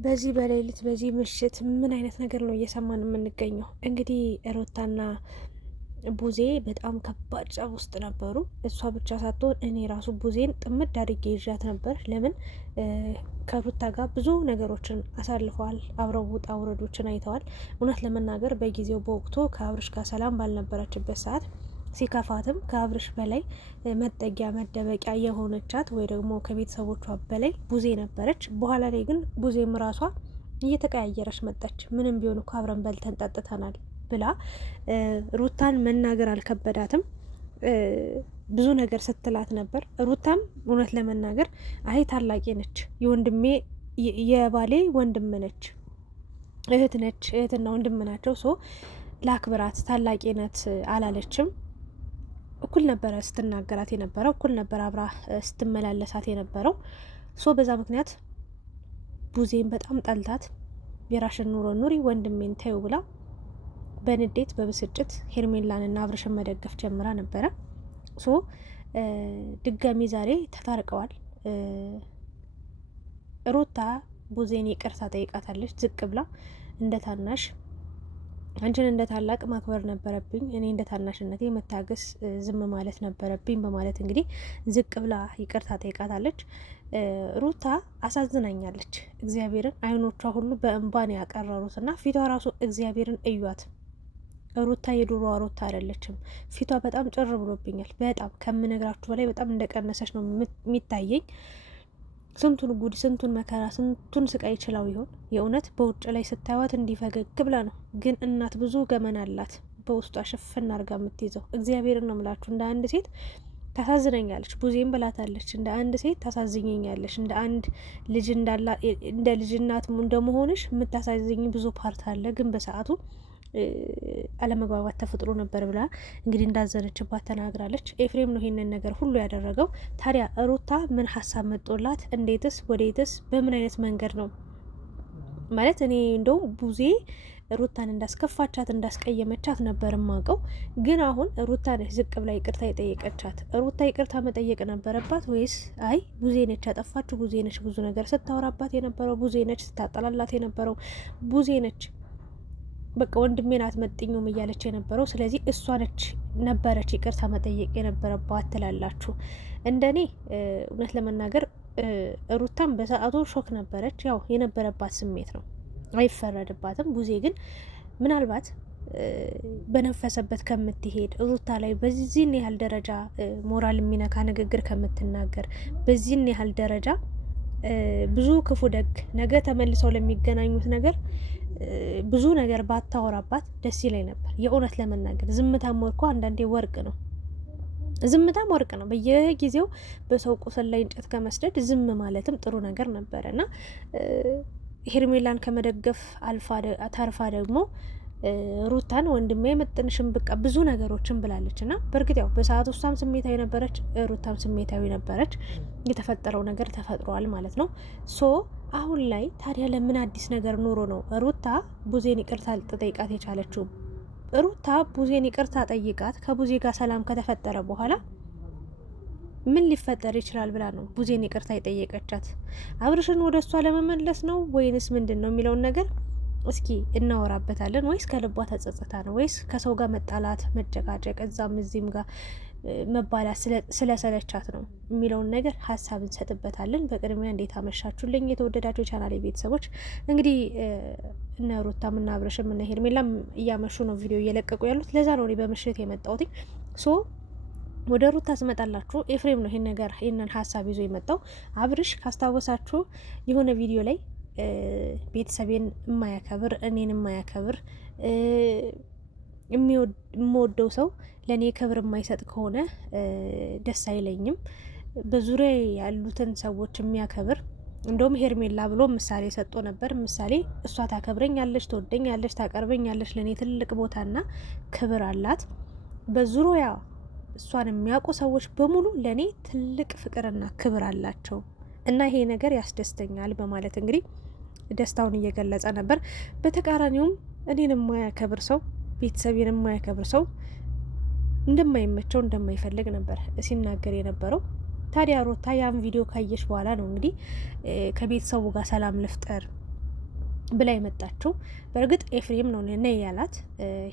በዚህ በሌሊት በዚህ ምሽት ምን አይነት ነገር ነው እየሰማን የምንገኘው? እንግዲህ ሩታና ቡዜ በጣም ከባድ ጸብ ውስጥ ነበሩ። እሷ ብቻ ሳትሆን እኔ ራሱ ቡዜን ጥምድ አድርጌ ይዣት ነበር። ለምን ከሩታ ጋር ብዙ ነገሮችን አሳልፈዋል። አብረው ውጣ ውረዶችን አይተዋል። እውነት ለመናገር በጊዜው በወቅቱ ከአብርሽ ጋር ሰላም ባልነበረችበት ሰዓት ሲከፋትም ከአብርሽ በላይ መጠጊያ መደበቂያ የሆነቻት ወይ ደግሞ ከቤተሰቦቿ በላይ ቡዜ ነበረች። በኋላ ላይ ግን ቡዜም ራሷ እየተቀያየረች መጣች። ምንም ቢሆን እኮ አብረን በልተን ጠጥተናል ብላ ሩታን መናገር አልከበዳትም። ብዙ ነገር ስትላት ነበር። ሩታም እውነት ለመናገር አይ ታላቂ ነች፣ የወንድሜ የባሌ ወንድም ነች፣ እህት ነች፣ እህትና ወንድም ናቸው። ሶ ላክብራት፣ ታላቂ ናት አላለችም። እኩል ነበረ ስትናገራት የነበረው፣ እኩል ነበረ አብራ ስትመላለሳት የነበረው። ሶ በዛ ምክንያት ቡዜን በጣም ጠልታት የራሽን ኑሮ ኑሪ ወንድሜን ተይው ብላ በንዴት በብስጭት ሄርሜላንና አብርሽን መደገፍ ጀምራ ነበረ። ሶ ድጋሚ ዛሬ ተታርቀዋል። ሩታ ቡዜን ይቅርታ ጠይቃታለች ዝቅ ብላ እንደ ታናሽ አንቺን እንደ ታላቅ ማክበር ነበረብኝ፣ እኔ እንደ ታናሽነቴ መታገስ ዝም ማለት ነበረብኝ በማለት እንግዲህ ዝቅ ብላ ይቅርታ ጠይቃታለች። ሩታ አሳዝናኛለች። እግዚአብሔርን አይኖቿ ሁሉ በእንባን ያቀረሩትና ፊቷ ራሱ እግዚአብሔርን እዩት። ሩታ የዱሮዋ ሩታ አይደለችም። ፊቷ በጣም ጭር ብሎብኛል። በጣም ከምነግራችሁ በላይ በጣም እንደቀነሰች ነው የሚታየኝ። ስንቱን ጉድ፣ ስንቱን መከራ፣ ስንቱን ስቃይ ይችላው ይሆን? የእውነት በውጭ ላይ ስታዩት እንዲፈገግ ብላ ነው፣ ግን እናት ብዙ ገመና አላት በውስጧ ሽፍን አርጋ የምትይዘው። እግዚአብሔርን ነው ምላችሁ። እንደ አንድ ሴት ታሳዝነኛለች። ቡዜም ብላታለች፣ እንደ አንድ ሴት ታሳዝኘኛለች። እንደ አንድ ልጅ እንደ ልጅ እናት እንደመሆንሽ የምታሳዝኝ ብዙ ፓርት አለ፣ ግን በሰዓቱ አለመግባባት ተፈጥሮ ነበር ብላ እንግዲህ እንዳዘነችባት ተናግራለች። ኤፍሬም ነው ይሄንን ነገር ሁሉ ያደረገው። ታዲያ ሩታ ምን ሀሳብ መጦላት? እንዴትስ፣ ወዴትስ፣ በምን አይነት መንገድ ነው ማለት? እኔ እንደውም ቡዜ ሩታን እንዳስከፋቻት እንዳስቀየመቻት ነበር ማቀው። ግን አሁን ሩታ ነች ዝቅ ብላ ይቅርታ የጠየቀቻት። ሩታ ይቅርታ መጠየቅ ነበረባት ወይስ አይ ቡዜ ነች ያጠፋችሁ፣ ቡዜ ነች ብዙ ነገር ስታወራባት የነበረው፣ ቡዜ ነች ስታጠላላት የነበረው፣ ቡዜ ነች በቃ ወንድሜን አትመጥኙም እያለች የነበረው። ስለዚህ እሷ ነች ነበረች ይቅርታ መጠየቅ የነበረባት ትላላችሁ? እንደኔ እውነት ለመናገር ሩታም በሰዓቱ ሾክ ነበረች። ያው የነበረባት ስሜት ነው፣ አይፈረድባትም። ቡዜ ግን ምናልባት በነፈሰበት ከምትሄድ ሩታ ላይ በዚህን ያህል ደረጃ ሞራል የሚነካ ንግግር ከምትናገር፣ በዚህን ያህል ደረጃ ብዙ ክፉ ደግ ነገ ተመልሰው ለሚገናኙት ነገር ብዙ ነገር ባታወራባት ደስ ይለኝ ነበር። የእውነት ለመናገር ዝምታም እኮ አንዳንዴ ወርቅ ነው። ዝምታም ወርቅ ነው። በየጊዜው በሰው ቁስል ላይ እንጨት ከመስደድ ዝም ማለትም ጥሩ ነገር ነበረ እና ሄርሜላን ከመደገፍ አልፋ ተርፋ ደግሞ ሩታን ወንድሜ መጥንሽም በቃ ብዙ ነገሮችን ብላለች እና በእርግጥ ያው በሰዓቱ እሷም ስሜታዊ ነበረች፣ ሩታም ስሜታዊ ነበረች። የተፈጠረው ነገር ተፈጥሯል ማለት ነው። ሶ አሁን ላይ ታዲያ ለምን አዲስ ነገር ኑሮ ነው ሩታ ቡዜን ይቅርታ ልትጠይቃት የቻለችው? ሩታ ቡዜን ይቅርታ ጠይቃት ከቡዜ ጋር ሰላም ከተፈጠረ በኋላ ምን ሊፈጠር ይችላል ብላ ነው ቡዜን ይቅርታ የጠየቀቻት? አብርሽን ወደ እሷ ለመመለስ ነው ወይንስ ምንድን ነው የሚለውን ነገር እስኪ እናወራበታለን። ወይስ ከልቧ ተጸጽታ ነው? ወይስ ከሰው ጋር መጣላት፣ መጨቃጨቅ፣ እዛም እዚህም ጋር መባላት ስለሰለቻት ነው የሚለውን ነገር ሀሳብ እንሰጥበታለን። በቅድሚያ እንዴት አመሻችሁልኝ የተወደዳችሁ ቻናል ቤተሰቦች። እንግዲህ እነ ሩታም እና አብርሽም እና ሄርሜላም እያመሹ ነው ቪዲዮ እየለቀቁ ያሉት። ለዛ ነው እኔ በምሽት የመጣሁት። ሶ ወደ ሩታ ስመጣላችሁ ኤፍሬም ነው ይህንን ሀሳብ ይዞ የመጣው። አብርሽ ካስታወሳችሁ የሆነ ቪዲዮ ላይ ቤተሰቤን የማያከብር እኔን የማያከብር የምወደው ሰው ለእኔ ክብር የማይሰጥ ከሆነ ደስ አይለኝም። በዙሪያ ያሉትን ሰዎች የሚያከብር እንደውም ሄርሜላ ብሎ ምሳሌ ሰጥቶ ነበር። ምሳሌ እሷ ታከብረኛለች፣ ትወደኛለች፣ ታቀርበኛለች፣ ለእኔ ትልቅ ቦታና ክብር አላት። በዙሪያ እሷን የሚያውቁ ሰዎች በሙሉ ለእኔ ትልቅ ፍቅርና ክብር አላቸው እና ይሄ ነገር ያስደስተኛል በማለት እንግዲህ ደስታውን እየገለጸ ነበር። በተቃራኒውም እኔን የማያከብር ሰው፣ ቤተሰቤን የማያከብር ሰው እንደማይመቸው እንደማይፈልግ ነበር ሲናገር የነበረው። ታዲያ ሩታ ያን ቪዲዮ ካየሽ በኋላ ነው እንግዲህ ከቤተሰቡ ጋር ሰላም ልፍጠር፣ ብላ የመጣችው። በእርግጥ ኤፍሬም ነው ነይ ያላት።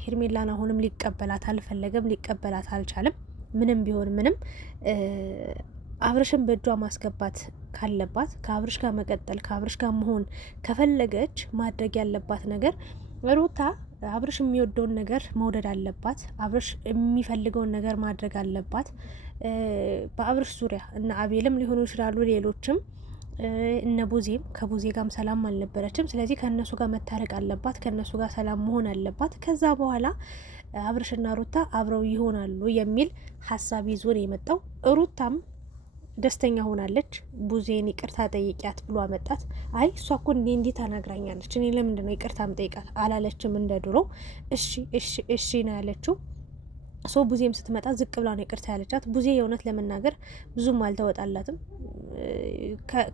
ሄርሜላን አሁንም ሊቀበላት አልፈለገም፣ ሊቀበላት አልቻለም። ምንም ቢሆን ምንም አብርሽን በእጇ ማስገባት ካለባት፣ ከአብርሽ ጋር መቀጠል፣ ከአብርሽ ጋር መሆን ከፈለገች ማድረግ ያለባት ነገር ሩታ አብርሽ የሚወደውን ነገር መውደድ አለባት። አብርሽ የሚፈልገውን ነገር ማድረግ አለባት። በአብርሽ ዙሪያ እነ አቤልም ሊሆኑ ይችላሉ፣ ሌሎችም እነ ቡዜም፣ ከቡዜ ጋርም ሰላም አልነበረችም። ስለዚህ ከእነሱ ጋር መታረቅ አለባት፣ ከእነሱ ጋር ሰላም መሆን አለባት። ከዛ በኋላ አብርሽና ሩታ አብረው ይሆናሉ የሚል ሀሳብ ይዞ ነው የመጣው። ሩታም ደስተኛ ሆናለች። ቡዜን ይቅርታ ጠይቂያት ብሎ አመጣት። አይ እሷ እኮ እንዲህ ተናግራኛለች፣ እኔ ለምንድነው ይቅርታ ምጠይቃት አላለችም እንደ ድሮ። እሺ እሺ እሺ ነው ያለችው። ቡዜም ስትመጣ ዝቅ ብላ ነው ይቅርታ ያለቻት። ቡዜ የእውነት ለመናገር ብዙም አልተወጣላትም።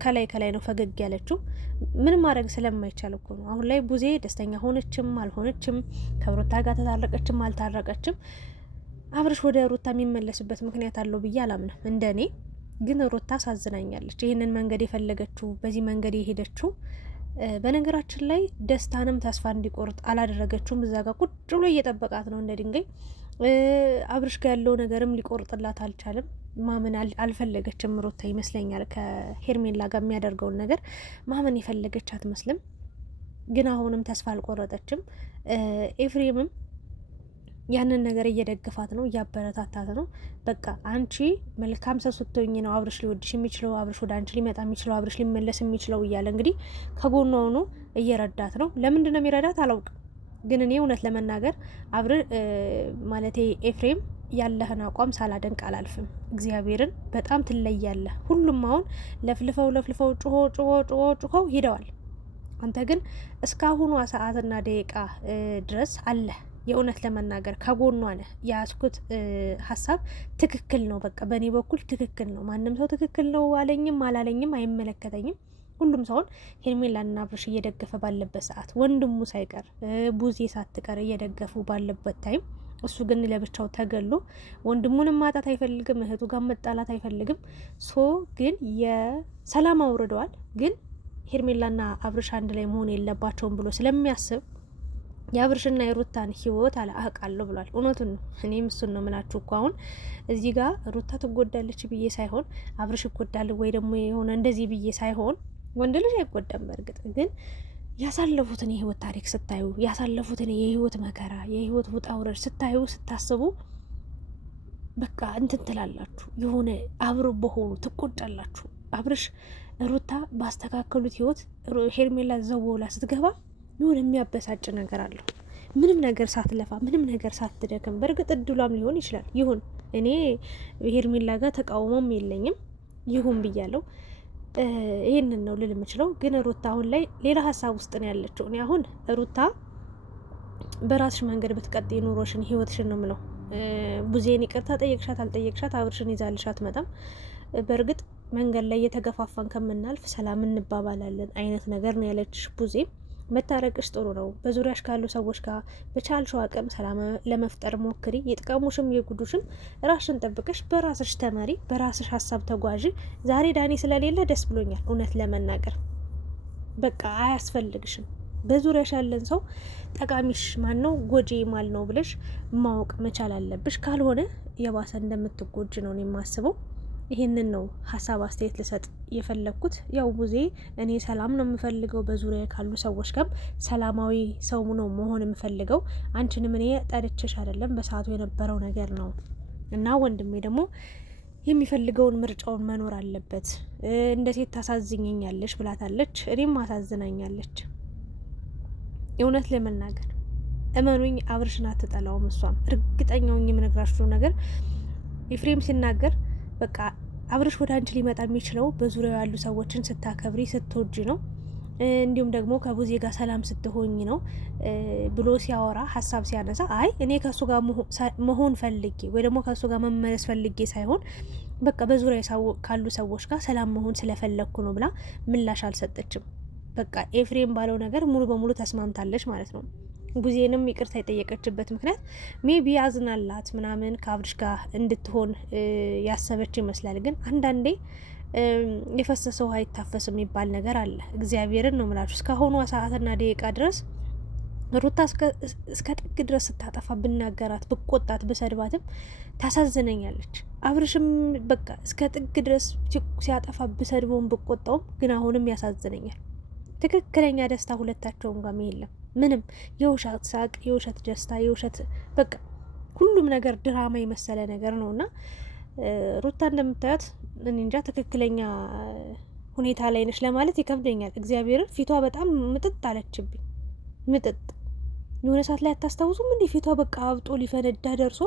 ከላይ ከላይ ነው ፈገግ ያለችው። ምንም ማድረግ ስለማይቻል እኮ ነው። አሁን ላይ ቡዜ ደስተኛ ሆነችም አልሆነችም፣ ከሩታ ጋር ተታረቀችም አልታረቀችም፣ አብርሽ ወደ ሩታ የሚመለስበት ምክንያት አለው ብዬ አላምንም እንደኔ። ግን ሩታ አሳዝናኛለች። ይህንን መንገድ የፈለገችው በዚህ መንገድ የሄደችው በነገራችን ላይ ደስታንም ተስፋ እንዲቆርጥ አላደረገችውም። እዛ ጋር ቁጭ ብሎ እየጠበቃት ነው እንደ ድንጋይ። አብርሽ ጋር ያለው ነገርም ሊቆርጥላት አልቻለም። ማመን አልፈለገችም ሩታ ይመስለኛል። ከሄርሜላ ጋር የሚያደርገውን ነገር ማመን የፈለገች አትመስልም። ግን አሁንም ተስፋ አልቆረጠችም። ኤፍሬምም ያንን ነገር እየደገፋት ነው፣ እያበረታታት ነው። በቃ አንቺ መልካም ሰው ስትሆኝ ነው አብርሽ ሊወድሽ የሚችለው፣ አብርሽ ወደ አንቺ ሊመጣ የሚችለው፣ አብርሽ ሊመለስ የሚችለው እያለ እንግዲህ ከጎኗ ሆኖ እየረዳት ነው። ለምንድን ነው የሚረዳት አላውቅም። ግን እኔ እውነት ለመናገር ኤፍሬም ያለህን አቋም ሳላደንቅ አላልፍም። እግዚአብሔርን በጣም ትለያለህ። ሁሉም አሁን ለፍልፈው ጩኸው ሂደዋል። አንተ ግን እስካሁኗ ሰዓትና ደቂቃ ድረስ አለህ። የእውነት ለመናገር ከጎኗ ነህ። የያዝኩት ሀሳብ ትክክል ነው። በቃ በእኔ በኩል ትክክል ነው። ማንም ሰው ትክክል ነው አለኝም አላለኝም አይመለከተኝም። ሁሉም ሰውን ሄርሜላና አብርሽ እየደገፈ ባለበት ሰዓት፣ ወንድሙ ሳይቀር ቡዜ ሳትቀር እየደገፉ ባለበት ታይም እሱ ግን ለብቻው ተገሎ ወንድሙንም ማጣት አይፈልግም፣ እህቱ ጋር መጣላት አይፈልግም። ግን የሰላም አውርደዋል። ግን ሄርሜላና አብርሽ አንድ ላይ መሆን የለባቸውም ብሎ ስለሚያስብ የአብርሽና የሩታን ህይወት አውቃለሁ ብሏል። እውነቱን ነው። እኔም እሱን ነው ምላችሁ እኮ አሁን እዚህ ጋር ሩታ ትጎዳለች ብዬ ሳይሆን አብርሽ ይጎዳል ወይ ደግሞ የሆነ እንደዚህ ብዬ ሳይሆን፣ ወንድ ልጅ አይጎዳም። በእርግጥ ግን ያሳለፉትን የህይወት ታሪክ ስታዩ፣ ያሳለፉትን የህይወት መከራ፣ የህይወት ውጣ ውረድ ስታዩ ስታስቡ በቃ እንትን ትላላችሁ። የሆነ አብሮ በሆኑ ትቆጫላችሁ። አብርሽ ሩታ ባስተካከሉት ህይወት ሄርሜላ ዘወላ ስትገባ ይሁን የሚያበሳጭ ነገር አለው። ምንም ነገር ሳትለፋ ምንም ነገር ሳትደክም፣ በእርግጥ እድሏም ሊሆን ይችላል። ይሁን እኔ ሄርሜላ ጋር ተቃውሞም የለኝም፣ ይሁን ብያለሁ። ይህንን ነው ልል የምችለው። ግን ሩታ አሁን ላይ ሌላ ሀሳብ ውስጥ ነው ያለችው። እኔ አሁን ሩታ በራስሽ መንገድ ብትቀጥይ ኑሮሽን ህይወትሽን ነው ምለው። ቡዜን ይቅርታ ጠየቅሻት አልጠየቅሻት አብርሽን ይዛልሽ አትመጣም። በእርግጥ መንገድ ላይ እየተገፋፋን ከምናልፍ ሰላም እንባባላለን አይነት ነገር ነው ያለችሽ ቡዜ። መታረቅሽ ጥሩ ነው። በዙሪያሽ ካሉ ሰዎች ጋር በቻልሽው አቅም ሰላም ለመፍጠር ሞክሪ። የጥቀሙሽም የጉዱሽም ራስሽን ጠብቀሽ በራስሽ ተመሪ፣ በራስሽ ሀሳብ ተጓዥ። ዛሬ ዳኒ ስለሌለ ደስ ብሎኛል። እውነት ለመናገር በቃ አያስፈልግሽም። በዙሪያሽ ያለን ሰው ጠቃሚሽ ማን ነው ጎጂ ማል ነው ብለሽ ማወቅ መቻል አለብሽ። ካልሆነ የባሰ እንደምትጎጂ ነው የማስበው። ይህንን ነው ሀሳብ አስተያየት ልሰጥ የፈለግኩት። ያው ቡዜ እኔ ሰላም ነው የምፈልገው፣ በዙሪያ ካሉ ሰዎች ጋር ሰላማዊ ሰው ነው መሆን የምፈልገው። አንቺንም እኔ ጠርቼሽ አይደለም፣ በሰዓቱ የነበረው ነገር ነው እና ወንድሜ ደግሞ የሚፈልገውን ምርጫውን መኖር አለበት። እንደ ሴት ታሳዝኘኛለሽ ብላታለች። እኔም አሳዝናኛለች። እውነት ለመናገር እመኑኝ አብርሽን አትጠላውም። እሷም እርግጠኛውኝ የምነግራችሁ ነገር ኤፍሬም ሲናገር በቃ አብርሽ ወደ አንቺ ሊመጣ የሚችለው በዙሪያው ያሉ ሰዎችን ስታከብሪ ስትወጂ ነው፣ እንዲሁም ደግሞ ከቡዜ ጋር ሰላም ስትሆኝ ነው ብሎ ሲያወራ ሀሳብ ሲያነሳ፣ አይ እኔ ከሱ ጋር መሆን ፈልጌ ወይ ደግሞ ከሱ ጋር መመለስ ፈልጌ ሳይሆን በቃ በዙሪያ ካሉ ሰዎች ጋር ሰላም መሆን ስለፈለግኩ ነው ብላ ምላሽ አልሰጠችም። በቃ ኤፍሬም ባለው ነገር ሙሉ በሙሉ ተስማምታለች ማለት ነው። ቡዜንም ይቅርታ የጠየቀችበት ምክንያት ሜቢ አዝናላት ምናምን ከአብርሽ ጋር እንድትሆን ያሰበች ይመስላል። ግን አንዳንዴ የፈሰሰው ውሃ አይታፈስም የሚባል ነገር አለ። እግዚአብሔርን ነው የምላችሁ። እስካሁኗ ሰዓትና ደቂቃ ድረስ ሩታ እስከ ጥግ ድረስ ስታጠፋ ብናገራት፣ ብቆጣት፣ ብሰድባትም ታሳዝነኛለች። አብርሽም በቃ እስከ ጥግ ድረስ ሲያጠፋ ብሰድበውም ብቆጣውም ግን አሁንም ያሳዝነኛል። ትክክለኛ ደስታ ሁለታቸውም ጋር የለም። ምንም የውሸት ሳቅ፣ የውሸት ደስታ፣ የውሸት በቃ ሁሉም ነገር ድራማ የመሰለ ነገር ነው እና ሩታ እንደምታዩት እኔ እንጃ ትክክለኛ ሁኔታ ላይ ነች ለማለት ይከብደኛል። እግዚአብሔርን ፊቷ በጣም ምጥጥ አለችብኝ። ምጥጥ የሆነ ሰዓት ላይ አታስታውሱም እንዴ? ፊቷ በቃ አብጦ ሊፈነዳ ደርሶ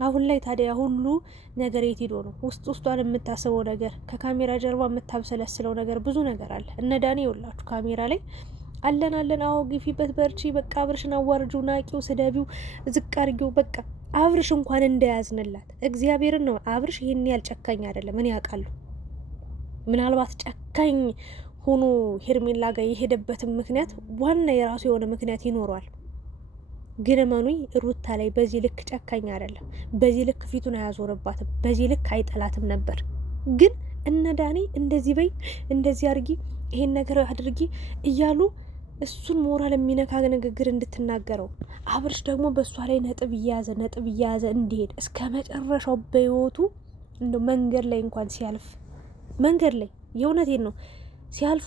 አሁን ላይ ታዲያ ሁሉ ነገር የት ሄዶ ነው? ውስጧን የምታስበው ነገር፣ ከካሜራ ጀርባ የምታብሰለስለው ነገር ብዙ ነገር አለ። እነ ዳኒ ይውላችሁ ካሜራ ላይ አለን አዎ ግፊበት፣ በርቺ፣ በቃ አብርሽን አዋርጁ፣ ናቂው፣ ስደቢው፣ ዝቅ አርጊው። በቃ አብርሽ እንኳን እንደያዝንላት እግዚአብሔርን ነው። አብርሽ ይህን ያህል ጨካኝ አይደለም። እኔ ያውቃለሁ። ምናልባት ጨካኝ ሆኖ ሄርሜላ ጋር የሄደበትም ምክንያት ዋና የራሱ የሆነ ምክንያት ይኖረዋል። ግን እመኑኝ ሩታ ላይ በዚህ ልክ ጨካኝ አይደለም። በዚህ ልክ ፊቱን አያዞርባትም። በዚህ ልክ አይጠላትም ነበር። ግን እነ ዳኒ እንደዚህ በይ፣ እንደዚህ አርጊ፣ ይሄን ነገር አድርጊ እያሉ እሱን ሞራል የሚነካ ንግግር እንድትናገረው፣ አብርሽ ደግሞ በእሷ ላይ ነጥብ እያያዘ እንዲሄድ እስከ መጨረሻው በህይወቱ እንደ መንገድ ላይ እንኳን ሲያልፍ መንገድ ላይ የእውነቴን ነው ሲያልፉ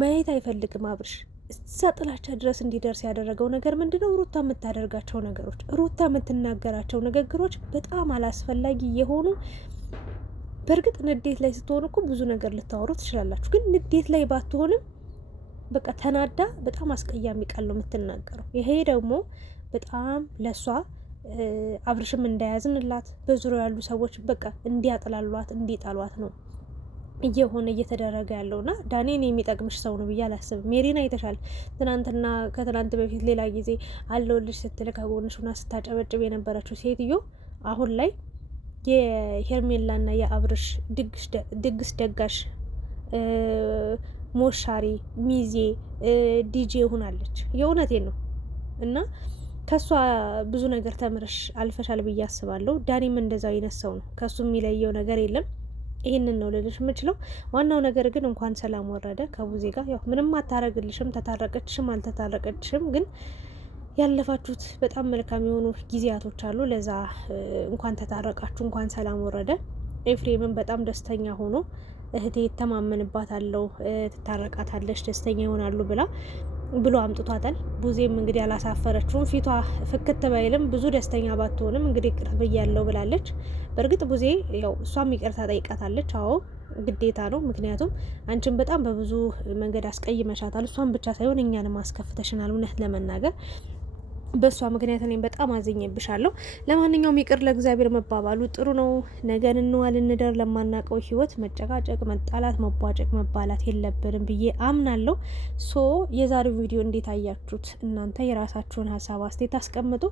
ማየት አይፈልግም አብርሽ። እዛ ጥላቻ ድረስ እንዲደርስ ያደረገው ነገር ምንድነው? ሩታ የምታደርጋቸው ነገሮች፣ ሩታ የምትናገራቸው ንግግሮች በጣም አላስፈላጊ የሆኑ። በእርግጥ ንዴት ላይ ስትሆኑ እኮ ብዙ ነገር ልታወሩ ትችላላችሁ። ግን ንዴት ላይ ባትሆንም በቃ ተናዳ በጣም አስቀያሚ ቃል ነው የምትናገረው። ይሄ ደግሞ በጣም ለሷ አብርሽም እንዳያዝንላት በዙሪያው ያሉ ሰዎች በቃ እንዲያጥላሏት እንዲጣሏት ነው እየሆነ እየተደረገ ያለውና ዳኔን የሚጠቅምሽ ሰው ነው ብዬ አላስብም። ሜሪና የተሻለ ትናንትና ከትናንት በፊት ሌላ ጊዜ አለውልሽ ስትል ከጎንሽ ሆና ስታጨበጭብ የነበረችው ሴትዮ አሁን ላይ የሄርሜላና የአብርሽ ድግስ ደጋሽ፣ ሞሻሪ፣ ሚዜ፣ ዲጄ ሆናለች። የእውነቴን ነው እና ከሷ ብዙ ነገር ተምረሽ አልፈሻል ብዬ አስባለሁ። ዳኒም እንደዛው አይነት ሰው ነው። ከሱ የሚለየው ነገር የለም። ይህንን ነው ልልሽ የምችለው። ዋናው ነገር ግን እንኳን ሰላም ወረደ ከቡዜ ጋር። ያው ምንም አታረግልሽም፣ ተታረቀችሽም አልተታረቀችሽም፣ ግን ያለፋችሁት በጣም መልካም የሆኑ ጊዜያቶች አሉ። ለዛ እንኳን ተታረቃችሁ፣ እንኳን ሰላም ወረደ። ኤፍሬምን በጣም ደስተኛ ሆኖ እህቴ ተማመንባታለሁ፣ ትታረቃታለች፣ ደስተኛ ይሆናሉ ብሎ አምጥቷታል። ቡዜም እንግዲህ አላሳፈረችውም። ፊቷ ፍክት ባይልም ብዙ ደስተኛ ባትሆንም እንግዲህ ቅርብ ያለው ብላለች። በእርግጥ ቡዜ ያው እሷም ይቅርታ ጠይቃታለች። አዎ ግዴታ ነው። ምክንያቱም አንቺን በጣም በብዙ መንገድ አስቀይመሻታል። እሷን ብቻ ሳይሆን እኛንም አስከፍተሽናል። እውነት ለመናገር በእሷ ምክንያት እኔም በጣም አዝኜብሻለሁ። ለማንኛውም ይቅር ለእግዚአብሔር መባባሉ ጥሩ ነው። ነገን እንዋል እንደር ለማናቀው ህይወት መጨቃጨቅ፣ መጣላት፣ መቧጨቅ፣ መባላት የለብንም ብዬ አምናለሁ። የዛሬው ቪዲዮ እንዴት አያችሁት? እናንተ የራሳችሁን ሀሳብ አስተያየት አስቀምጡ።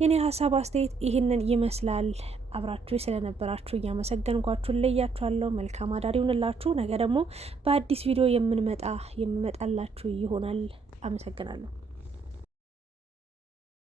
የኔ ሀሳብ አስተያየት ይህንን ይመስላል። አብራችሁ ስለነበራችሁ እያመሰገንኳችሁ ለያችኋለሁ። መልካም አዳር ይሁንላችሁ። ነገ ደግሞ በአዲስ ቪዲዮ የምመጣላችሁ ይሆናል። አመሰግናለሁ።